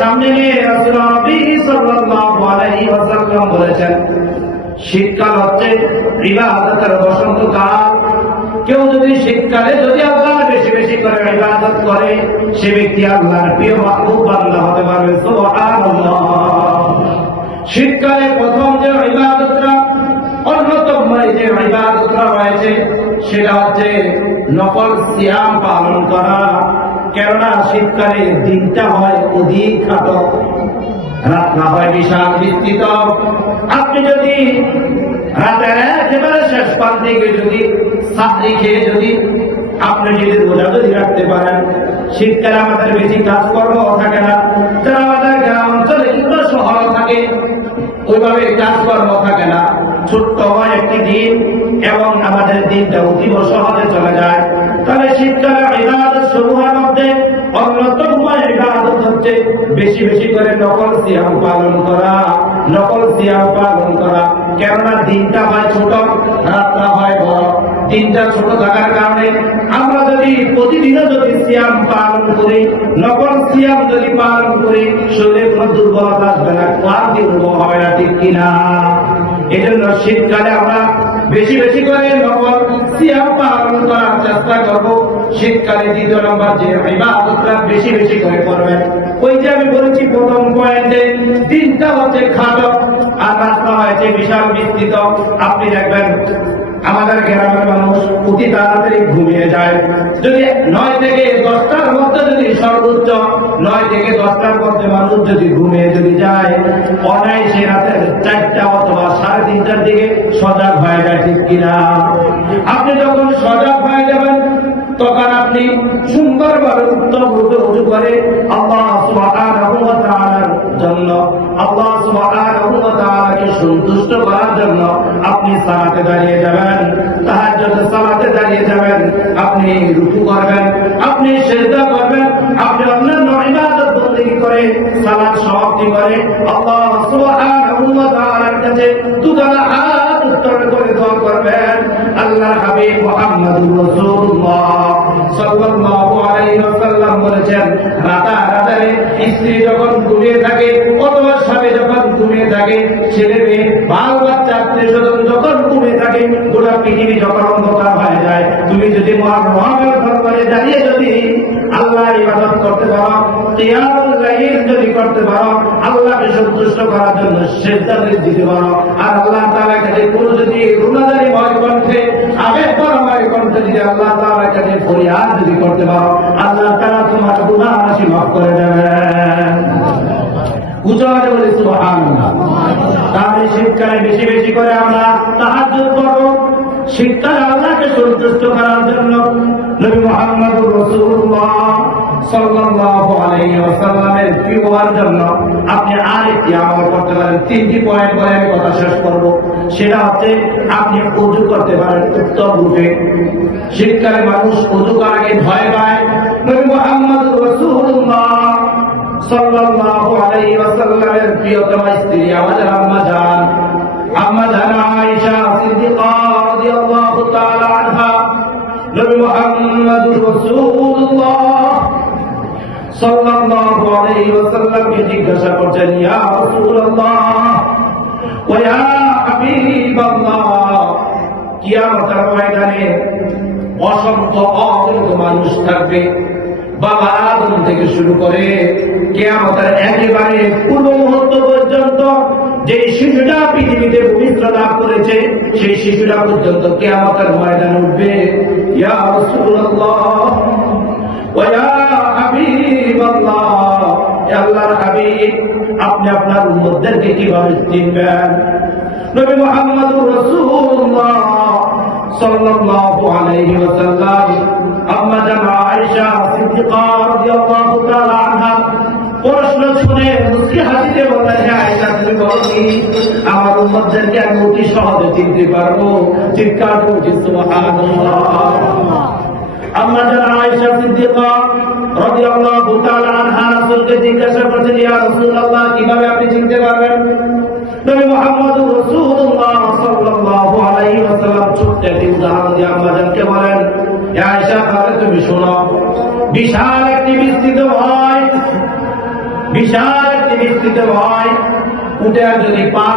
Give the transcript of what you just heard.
সামনে নিয়ে রাসূলুল্লাহ সাল্লাল্লাহু আলাইহি ওয়াসাল্লাম বলেছেন, শীতকাল হচ্ছে ইবাদতের বসন্তকাল। কেউ যদি শীতকালে যদি আল্লাহর বেশি বেশি করে ইবাদত করে, সে ব্যক্তি আল্লাহর প্রিয় মাহবুব বান্দা হতে পারবে। সুবহানাল্লাহ। শীতকালে প্রথম যে ইবাদতটা, অন্যতম যে ইবাদতটা রয়েছে, সেটা হচ্ছে নফল সিয়াম পালন করা। কেননা শীতকালে দিনটা হয় অধিক খাটো, রাতটা হয় বিশাল বিস্তৃত। আপনি যদি রাতের একেবারে শেষ প্রান্তে যদি সাহরি খেয়ে যদি আপনি নিজের রোজা যদি রাখতে পারেন, শীতকালে আমাদের বেশি কাজকর্ম থাকে না। যারা আমাদের গ্রাম অঞ্চলে কিংবা শহরে থাকে, ওইভাবে কাজকর্ম থাকে না, ছোট্ট হয় একটি দিন এবং আমাদের দিনটা অতীব সহজে চলে যায়। তাহলে শীতকালে ইবাদত সমূহের মধ্যে অন্যতম ইবাদত হচ্ছে বেশি বেশি করে নফল সিয়াম পালন করা। নফল সিয়াম পালন করা, কেননা দিনটা হয় ছোট, রাতটা হয় বড়। দিনটা ছোট থাকার কারণে আমরা যদি প্রতিদিনও যদি সিয়াম পালন করি, নফল সিয়াম যদি পালন করি, শরীরে কোনো দুর্বলতা আসবে না, ক্লান্তি অনুভব হবে না, ঠিক কিনা? এই জন্য শীতকালে আমরা বেশি বেশি করে নফল সিয়াম পালন করার চেষ্টা করব। শীতকালে দ্বিতীয় নম্বর যে ইবাদতটা বেশি বেশি করে করবেন, ওই যে আমি বলেছি প্রথম পয়েন্টে, দিনটা হচ্ছে খাটো আর রাস্তা হয়েছে বিশাল বিস্তৃত। আপনি দেখবেন আমাদের গ্রামের মানুষ অতি তাড়াতাড়ি ঘুমিয়ে যায়। যদি 9 থেকে 10টার মধ্যে যদি সর্বোচ্চ 9 থেকে 10টার মধ্যে মানুষ যদি ঘুমিয়ে যদি যায়, অনায়াসে রাতের 4টা অথবা 3:30টার দিকে সজাগ হয়ে যায়, ঠিক কিনা? আপনি যখন সজাগ হয়ে যাবেন, তখন আপনি সুন্দরভাবে উত্তম রূপে ওযু করে আল্লাহ সুবহানাহু ওয়া তাআলার জন্য, আল্লাহ সুবহানাহু ওয়া তাআলাকে সন্তুষ্ট করার জন্য আপনি সালাতে দাঁড়িয়ে যাবেন, তাহাজ্জুদের সালাতে দাঁড়িয়ে যাবেন, আপনি রুকু করবেন, আপনি সিজদা করবেন, আপনি অন্যান্য ইবাদত বন্দেগী করে সালাত সমাপ্তি করে আল্লাহ সুবহানাহু ওয়া তাআলার কাছে দুগালা হাত উত্তোলন করে দোয়া করবেন। আল্লাহর হাবিব মুহাম্মদুর রাসূলুল্লাহ সাল্লাল্লাহু আলাইহি ওয়াসাল্লাম বলেছেন, রাতে স্ত্রী যখন ঘুমিয়ে থাকে অথবা স্বামী যখন ঘুমিয়ে থাকে, ছেলে মেয়ে বাল বাচ্চা আত্মীয়স্বজন যখন ঘুমিয়ে থাকে, গোটা পৃথিবী যখন অন্ধকার হয়ে যায়, তুমি যদি মহামের দরবারে দাঁড়িয়ে যদি আল্লাহর ইবাদত করতে পারো, কিয়ামুল লাইল যদি করতে পারো, আল্লাহকে সন্তুষ্ট করার জন্য সিজদা দিতে পারো, আর আল্লাহ তাআলার কাছে কোনো যদি রুনাদারি ভয় কণ্ঠে আবেগপরময় কণ্ঠে যদি আল্লাহ তাআলার কাছে ফরিয়াদ যদি করতে পারো, আল্লাহ তাআলা তোমার গুনাহ রাশি মাফ করে দেবেন। উজাড় বলে সুবহানাল্লাহ। তাহলে শীতকালে বেশি বেশি করে আমরা তাহাজ্জুদ করব। শীতকালে আল্লাহকে সন্তুষ্ট করার জন্য নবী মুহাম্মদুর রাসূলুল্লাহ সাল্লাল্লাহু আলাইহি ওয়াসাল্লামের প্রিয় হওয়ার জন্য আপনি আরেকটি আমল করতে পারেন। 3টি পয়েন্ট পরে আমি কথা শেষ করব। সেটা হচ্ছে আপনি ওযু করতে পারেন উত্তম রূপে। শীতকালে মানুষ ওযু করার আগে ভয় পায়। নবী মুহাম্মদুর রাসূলুল্লাহ সাল্লাল্লাহু আলাইহি ওয়াসাল্লামের প্রিয়তমা স্ত্রী আমাদের আম্মা জান আয়েশা সিদ্দিকা রাদিয়াল্লাহু তাআলা আনহা নবী মুহাম্মদুর রাসূলুল্লাহ সাল্লাল্লাহু আলাইহি ওয়াসাল্লামকে জিজ্ঞাসা করছেন, ইয়া রাসূলুল্লাহ ওয়া ইয়া হাবিবাল্লাহ, কিয়ামতের ময়দানে অসংখ্য অগণিত মানুষ থাকবে, বাবা আদম থেকে শুরু করে কিয়ামতের একেবারে পূর্ব মুহূর্ত পর্যন্ত যে শিশুটা পৃথিবীতে ভূমিষ্ঠ লাভ করেছে, সেই শিশুটা পর্যন্ত কিয়ামতের ময়দানে উঠবে। ইয়া রাসূলুল্লাহ ওয়া ইয়া হাবিবাল্লাহ, আল্লাহর হাবিব, আপনি আপনার উম্মতদেরকে কিভাবে চিনবেন? নবী মুহাম্মদুর রাসূলুল্লাহ সাল্লাল্লাহু আলাইহি ওয়াসাল্লাম আম্মা জান আয়েশা সিদ্দিকা রাদিয়াল্লাহু তাআলা আনহা প্রশ্ন শুনে মুস্কি হাসিতে বললেন, হে আয়েশা, তুমি বলো কি আমার উম্মতদেরকে আমি অতি সহজে চিনতে পারবো? চিৎকার করে সুবহানাল্লাহ। আম্মা জান আয়েশা সিদ্দিকা রাদিয়াল্লাহু তাআলা আনহা রাসূলকে জিজ্ঞাসা করলেন, ইয়া রাসূলুল্লাহ, কিভাবে আপনি চিনতে পারবেন? নবী মুহাম্মদুর রাসূলুল্লাহ সাল্লাল্লাহু আলাইহি ওয়াসাল্লাম ছোট্ট একটি উদাহরণ দিয়ে আম্মা জানকে বলেন, হে আয়েশা, তাহলে তুমি শোনো, বিশাল একটি বিস্তৃত ভয় বিশাল একটি বিস্তৃত হয়, উটের যদি পাল